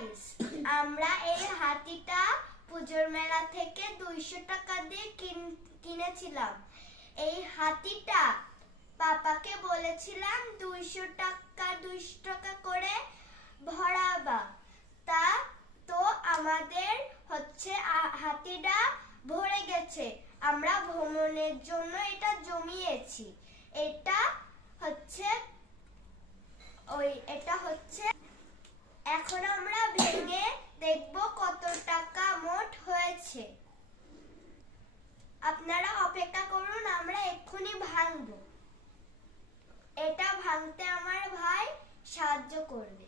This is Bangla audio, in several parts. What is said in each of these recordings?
গাইস, আমরা এই হাতিটা পুজোর মেলা থেকে 200 টাকা দিয়ে কিনেছিলাম। এই হাতিটা পাপাকে বলেছিলাম 200 টাকা করে ভরাবা। তো আমাদের হাতিটা ভরে গেছে। আমরা ভ্রমণের জন্য এটা জমিয়েছি। এটা হচ্ছে এখন আমরা ভেঙে দেখব কত টাকা মোট হয়েছে। আপনারা অপেক্ষা করুন, আমরা এক্ষুনি ভাঙবো। এটা ভাঙতে আমার ভাই সাহায্য করবে।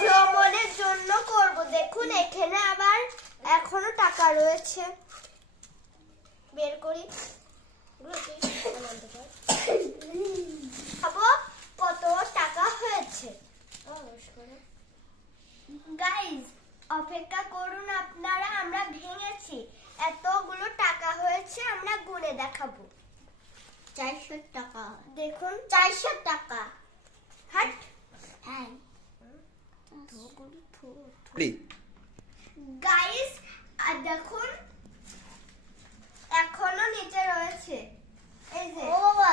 ভ্রমণের জন্য করব। দেখুন এখানে আবার এখনো টাকা রয়েছে। বের করি কত টাকা হয়েছে। গাইস, অপেক্ষা করুন আপনারা, আমরা ভেঙেছি। এতগুলো টাকা হয়েছে, আমরা গুনে দেখাবো। 400 টাকা। দেখুন 400 টাকা। হাট হ্যাঁ। গাইস, দেখুন এখনো নিচে রয়েছে। এই যে ও বাবা।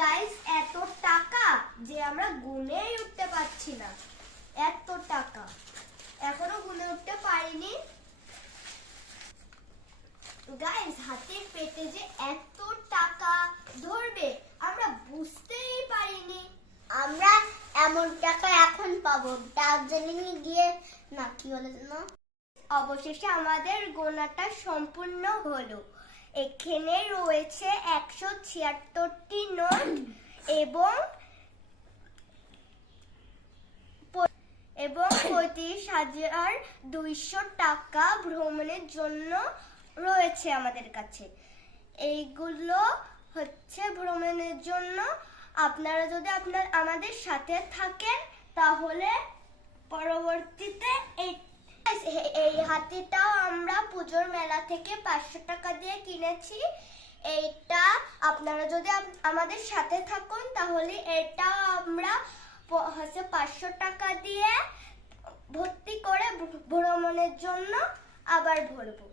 গাইস, এত টাকা যে আমরা গুনেই উঠতে পারছি না। এত টাকা এখনো গুনে উঠতে পারিনি। গাইস, হাতির পেটে যে এত টাকা ধরবে আমরা বুঝতেই পারিনি। আমরা এমন টাকা এখন পাবো, দার্জিলিং গিয়ে না, কি বলে না। অবশেষে আমাদের গোনাটা সম্পূর্ণ হলো। এখানে রয়েছে 176টি নোট এবং 35,200 টাকা ভ্রমণের জন্য রয়েছে আমাদের কাছে। এইগুলো হচ্ছে ভ্রমণের জন্য। আপনারা যদি আমাদের সাথে থাকেন তাহলে পরবর্তীতে এই হাতিটাও আমরা পুজোর মেলা থেকে 500 টাকা দিয়ে কিনেছি। এইটা আপনারা যদি আমাদের সাথে থাকুন তাহলে এটা আমরা 500 টাকা দিয়ে ভর্তি করে ভ্রমণের জন্য আবার ভরবো।